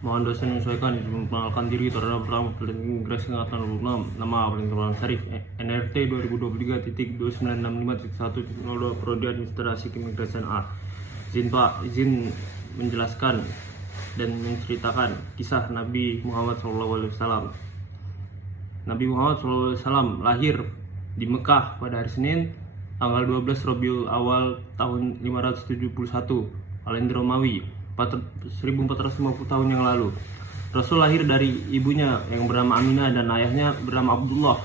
Mohon dosen menyesuaikan memperkenalkan diri terhadap pertama Paling Inggris Angkatan 26 Nama Paling Kepala Syarif NRT 2023.2965.1.02 Prodi Administrasi Keimigrasian A. Izin Pak, izin menjelaskan dan menceritakan kisah Nabi Muhammad SAW. Nabi Muhammad SAW lahir di Mekah pada hari Senin tanggal 12 Rabiul Awal tahun 571 kalender Romawi 1450 tahun yang lalu. Rasul lahir dari ibunya yang bernama Aminah dan ayahnya bernama Abdullah.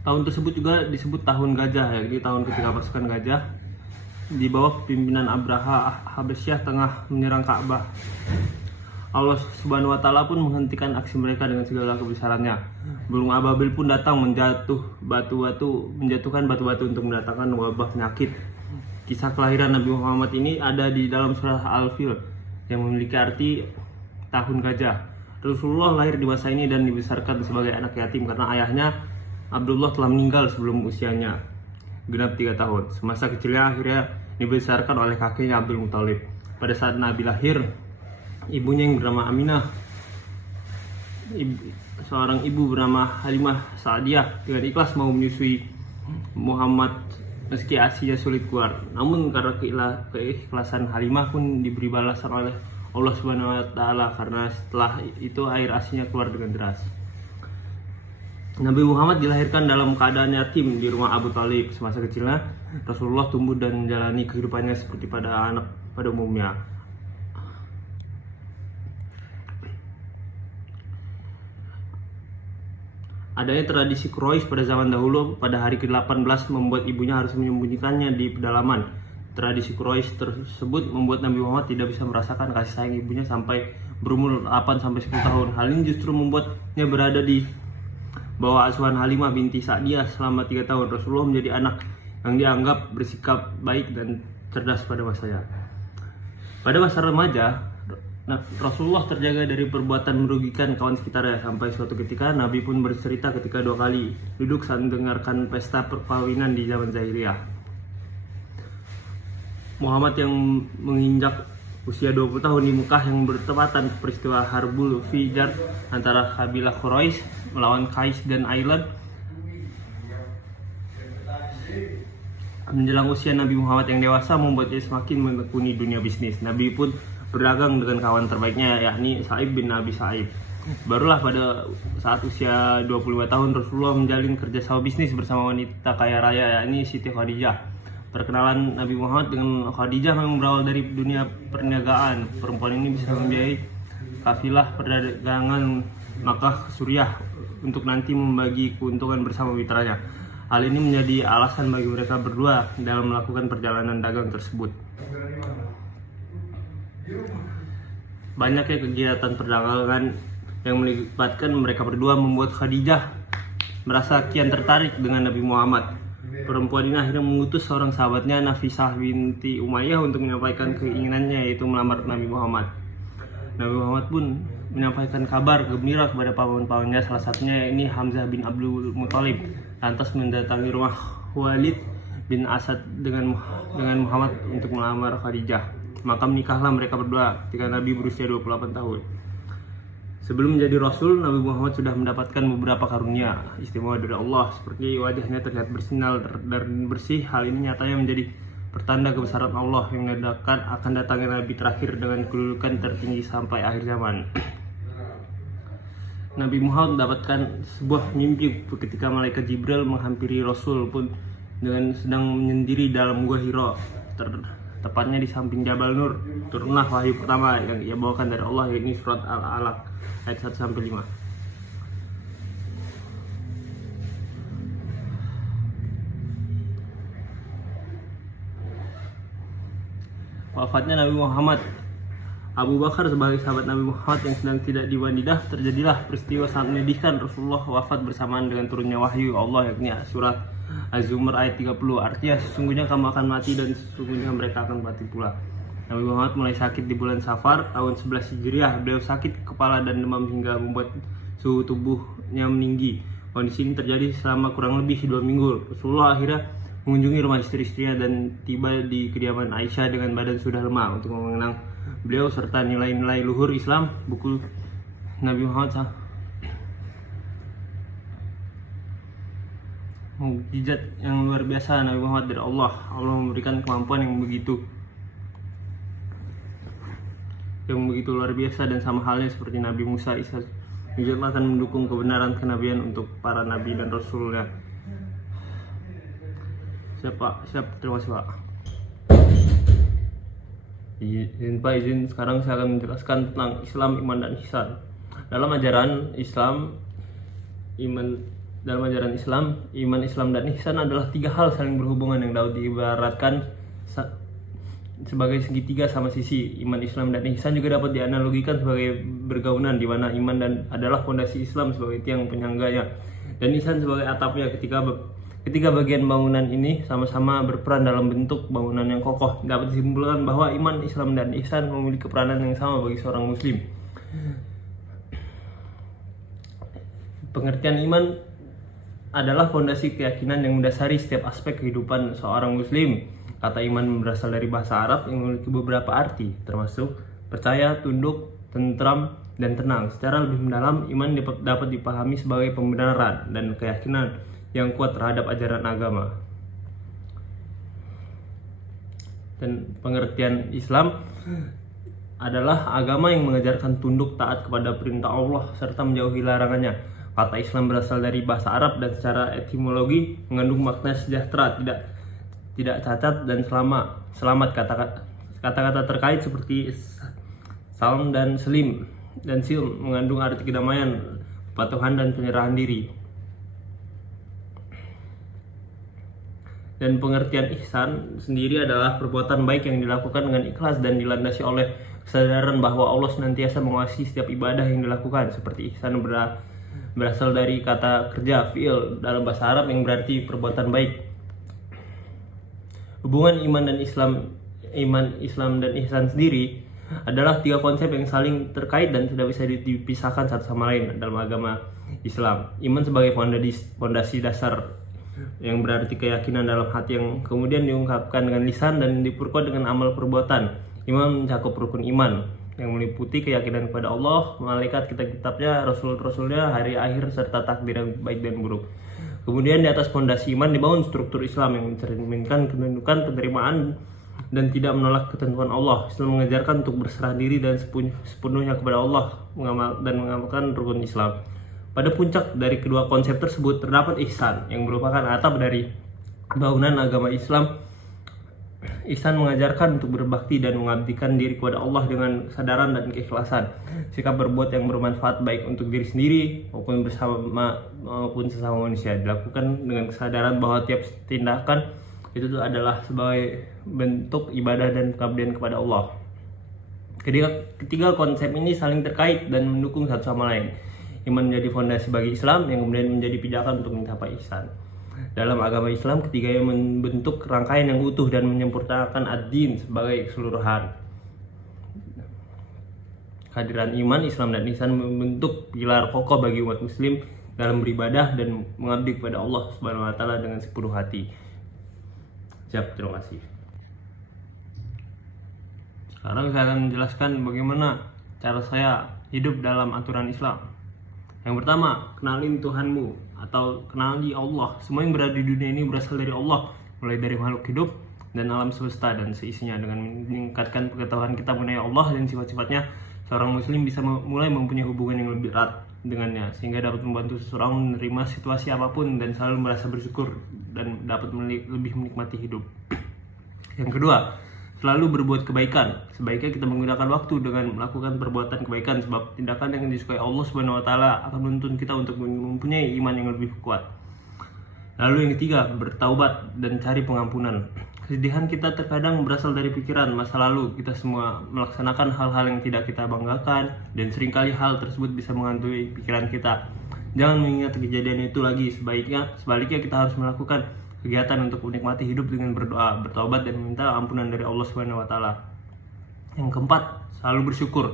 Tahun tersebut juga disebut tahun gajah, yakni tahun ketika pasukan gajah di bawah pimpinan Abraha Habasyah tengah menyerang Ka'bah. Allah Subhanahu wa Ta'ala pun menghentikan aksi mereka dengan segala kebesarannya. Burung ababil pun datang menjatuhkan batu-batu untuk mendatangkan wabah penyakit. Kisah kelahiran Nabi Muhammad ini ada di dalam surah Al-Fil yang memiliki arti tahun gajah. Rasulullah lahir di masa ini dan dibesarkan sebagai anak yatim karena ayahnya Abdullah telah meninggal sebelum usianya genap 3 tahun. Semasa kecilnya akhirnya dibesarkan oleh kakeknya Abdul Muthalib. Pada saat Nabi lahir, ibunya yang bernama Aminah, seorang ibu bernama Halimah Sa'diyah dengan ikhlas mau menyusui Muhammad meski asinya sulit keluar. Namun karena keikhlasan Halimah pun diberi balasan oleh Allah Subhanahu wa Ta'ala karena setelah itu air asinya keluar dengan deras. Nabi Muhammad dilahirkan dalam keadaan yatim di rumah Abu Thalib. Semasa kecilnya Rasulullah tumbuh dan menjalani kehidupannya seperti pada anak pada umumnya. Adanya tradisi Quraisy pada zaman dahulu pada hari ke-18 membuat ibunya harus menyembunyikannya di pedalaman. Tradisi Quraisy tersebut membuat Nabi Muhammad tidak bisa merasakan kasih sayang ibunya sampai berumur 8-10 tahun. Hal ini justru membuatnya berada di bawah asuhan Halimah binti Sa'diyah selama 3 tahun. Rasulullah menjadi anak yang dianggap bersikap baik dan cerdas pada masanya. Pada masa remaja, Rasulullah terjaga dari perbuatan merugikan kawan sekitarnya sampai suatu ketika Nabi pun bercerita ketika 2 kali duduk saat mendengarkan pesta perkawinan di zaman jahiliyah. Muhammad yang menginjak usia 20 tahun di Mekah yang bertepatan peristiwa Harbul Fijar antara kabilah Quraisy melawan Qais dan Ailan. Menjelang usia Nabi Muhammad yang dewasa membuatnya semakin menekuni dunia bisnis. Nabi pun berdagang dengan kawan terbaiknya yakni Sa'ib bin Abi Sa'ib. Barulah pada saat usia 25 tahun Rasulullah menjalin kerjasama bisnis bersama wanita kaya raya yakni Siti Khadijah. Perkenalan Nabi Muhammad dengan Khadijah memang berawal dari dunia perniagaan. Perempuan ini bisa membiayai kafilah perdagangan Makkah ke Suriah untuk nanti membagi keuntungan bersama mitranya. Hal ini menjadi alasan bagi mereka berdua dalam melakukan perjalanan dagang tersebut. Banyaknya kegiatan perdagangan yang melibatkan mereka berdua membuat Khadijah merasa kian tertarik dengan Nabi Muhammad. Perempuan ini akhirnya mengutus seorang sahabatnya Nafisah binti Umayyah untuk menyampaikan keinginannya yaitu melamar Nabi Muhammad. Nabi Muhammad pun menyampaikan kabar gembira kepada paman-pamannya, salah satunya ini Hamzah bin Abdul Muthalib. Lantas mendatangi rumah Walid bin Asad dengan Muhammad untuk melamar Khadijah. Maka menikahlah mereka berdua ketika Nabi berusia 28 tahun. Sebelum menjadi Rasul, Nabi Muhammad sudah mendapatkan beberapa karunia istimewa dari Allah, seperti wajahnya terlihat bersinar dan bersih. Hal ini nyatanya menjadi pertanda kebesaran Allah yang menandakan akan datangnya Nabi terakhir dengan kedudukan tertinggi sampai akhir zaman. Nabi Muhammad mendapatkan sebuah mimpi ketika malaikat Jibril menghampiri Rasul pun dengan sedang menyendiri dalam gua Hira, tepatnya di samping Jabal Nur. Turunlah wahyu pertama yang ia bawakan dari Allah, yakni surat Al-Alaq ayat 1-5. Wafatnya Nabi Muhammad. Abu Bakar sebagai sahabat Nabi Muhammad yang sedang tidak di Wanidah, terjadilah peristiwa sangat menyedihkan. Rasulullah wafat bersamaan dengan turunnya wahyu Allah, yakni surat Az-Zumar ayat 30. Artinya sesungguhnya kamu akan mati dan sesungguhnya mereka akan mati pula. Nabi Muhammad mulai sakit di bulan Safar tahun 11 Hijriah. Beliau sakit kepala dan demam hingga membuat suhu tubuhnya meninggi. Kondisi ini terjadi selama kurang lebih 2 minggu. Rasulullah akhirnya mengunjungi rumah istri-istrinya dan tiba di kediaman Aisyah dengan badan sudah lemah untuk mengenang beliau serta nilai-nilai luhur Islam. Buku Nabi Muhammad mukjizat yang luar biasa Nabi Muhammad dari Allah. Allah memberikan kemampuan yang begitu luar biasa, dan sama halnya seperti Nabi Musa, Isa juga akan mendukung kebenaran kenabian untuk para nabi dan rasulnya. Siap, terima kasih Pak. Izin sekarang saya akan menjelaskan tentang Islam, iman, dan ihsan. Dalam ajaran Islam, iman, Islam, dan ihsan adalah tiga hal saling berhubungan yang dapat diibaratkan sebagai segitiga sama sisi. Iman, Islam, dan ihsan juga dapat dianalogikan sebagai bergaunan, di mana iman dan adalah fondasi Islam sebagai tiang penyangganya dan ihsan sebagai atapnya. Ketika bagian bangunan ini sama-sama berperan dalam bentuk bangunan yang kokoh, dapat disimpulkan bahwa iman, Islam, dan ihsan memiliki peranan yang sama bagi seorang muslim. Pengertian iman adalah fondasi keyakinan yang mendasari setiap aspek kehidupan seorang muslim. Kata iman berasal dari bahasa Arab yang memiliki beberapa arti, termasuk percaya, tunduk, tentram, dan tenang. Secara lebih mendalam, iman dapat dipahami sebagai pembenaran dan keyakinan yang kuat terhadap ajaran agama. Dan pengertian Islam adalah agama yang mengajarkan tunduk taat kepada perintah Allah serta menjauhi larangannya. Kata Islam berasal dari bahasa Arab dan secara etimologi mengandung makna sejahtera, tidak cacat, dan selamat. Kata-kata terkait seperti salam dan silm mengandung arti kedamaian, kepatuhan, dan penyerahan diri. Dan pengertian ihsan sendiri adalah perbuatan baik yang dilakukan dengan ikhlas dan dilandasi oleh kesadaran bahwa Allah senantiasa mengawasi setiap ibadah yang dilakukan. Seperti ihsan berasal dari kata kerja fi'il dalam bahasa Arab yang berarti perbuatan baik. Hubungan iman, Islam, dan ihsan sendiri adalah tiga konsep yang saling terkait dan tidak bisa dipisahkan satu sama lain dalam agama Islam. Iman sebagai fondasi dasar yang berarti keyakinan dalam hati yang kemudian diungkapkan dengan lisan dan diperkuat dengan amal perbuatan. Iman mencakup rukun iman yang meliputi keyakinan kepada Allah, malaikat, kitab-kitabnya, rasul-rasulnya, hari akhir, serta takdir yang baik dan buruk. Kemudian di atas fondasi iman dibangun struktur Islam yang mencerminkan ketundukan, penerimaan, dan tidak menolak ketentuan Allah. Islam mengajarkan untuk berserah diri dan sepenuhnya kepada Allah dan mengamalkan rukun Islam. Pada puncak dari kedua konsep tersebut terdapat ihsan yang merupakan atap dari bangunan agama Islam. Ihsan mengajarkan untuk berbakti dan mengabdikan diri kepada Allah dengan kesadaran dan keikhlasan. Sikap berbuat yang bermanfaat baik untuk diri sendiri maupun sesama manusia dilakukan dengan kesadaran bahwa tiap tindakan itu adalah sebagai bentuk ibadah dan pengabdian kepada Allah. Ketiga konsep ini saling terkait dan mendukung satu sama lain. Iman menjadi fondasi bagi Islam yang kemudian menjadi pijakan untuk mencapai ihsan. Dalam agama Islam, ketiganya membentuk rangkaian yang utuh dan menyempurnakan ad-din sebagai keseluruhan. Kehadiran iman, Islam, dan ihsan membentuk pilar kokoh bagi umat muslim dalam beribadah dan mengabdi kepada Allah Subhanahu wa taala dengan sepenuh hati. Siap, terima kasih. Sekarang saya akan menjelaskan bagaimana cara saya hidup dalam aturan Islam. Yang pertama, kenalin Tuhanmu atau kenali Allah. Semua yang berada di dunia ini berasal dari Allah, mulai dari makhluk hidup dan alam semesta dan seisinya. Dengan meningkatkan pengetahuan kita mengenai Allah dan sifat-sifatnya, seorang muslim bisa mulai mempunyai hubungan yang lebih erat dengannya, sehingga dapat membantu seseorang menerima situasi apapun dan selalu merasa bersyukur dan dapat lebih menikmati hidup. Yang kedua, selalu berbuat kebaikan. Sebaiknya kita menggunakan waktu dengan melakukan perbuatan kebaikan, sebab tindakan yang disukai Allah Subhanahu wa taala akan menuntun kita untuk mempunyai iman yang lebih kuat. Lalu yang ketiga, bertaubat dan cari pengampunan. Kesedihan kita terkadang berasal dari pikiran masa lalu. Kita semua melaksanakan hal-hal yang tidak kita banggakan dan seringkali hal tersebut bisa menghantui pikiran kita. Jangan mengingat kejadian itu lagi. Sebaliknya kita harus melakukan kegiatan untuk menikmati hidup dengan berdoa, bertaubat, dan meminta ampunan dari Allah Subhanahu wa taala. Yang keempat, selalu bersyukur.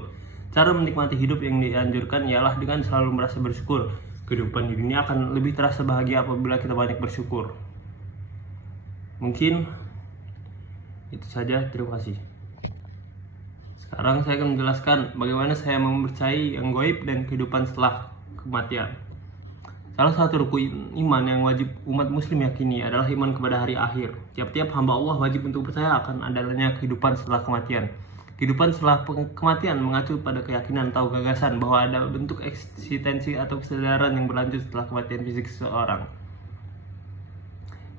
Cara menikmati hidup yang dianjurkan ialah dengan selalu merasa bersyukur. Kehidupan di dunia akan lebih terasa bahagia apabila kita banyak bersyukur. Mungkin itu saja, terima kasih. Sekarang saya akan menjelaskan bagaimana saya mempercayai yang gaib dan kehidupan setelah kematian. Salah satu rukun iman yang wajib umat muslim yakini adalah iman kepada hari akhir. Tiap-tiap hamba Allah wajib untuk percaya akan adanya kehidupan setelah kematian. Kehidupan setelah kematian mengacu pada keyakinan atau gagasan bahwa ada bentuk eksistensi atau kesadaran yang berlanjut setelah kematian fisik seseorang.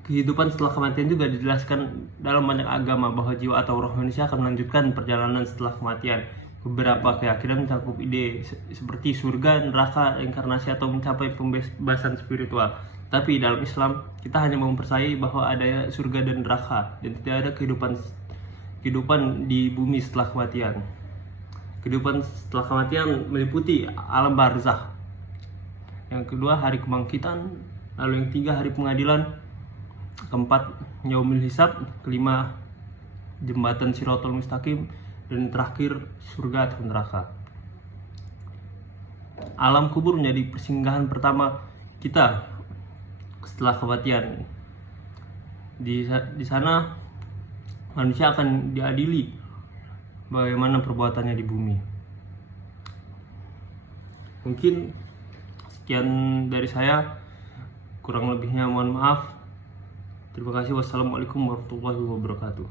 Kehidupan setelah kematian juga dijelaskan dalam banyak agama bahwa jiwa atau roh manusia akan melanjutkan perjalanan setelah kematian. Beberapa keyakinan mencakup ide seperti surga, neraka, reinkarnasi atau mencapai pembebasan spiritual. Tapi dalam Islam, kita hanya mempercayai bahwa ada surga dan neraka dan tidak ada kehidupan di bumi setelah kematian. Kehidupan setelah kematian meliputi alam barzakh. Yang kedua, hari kebangkitan. Lalu yang tiga, hari pengadilan. Keempat, yaumul hisab. Kelima, jembatan Shirathul Mustaqim. Dan terakhir, surga atau neraka. Alam kubur menjadi persinggahan pertama kita setelah kematian. Di sana manusia akan diadili bagaimana perbuatannya di bumi. Mungkin sekian dari saya, kurang lebihnya mohon maaf. Terima kasih. Wassalamualaikum warahmatullahi wabarakatuh.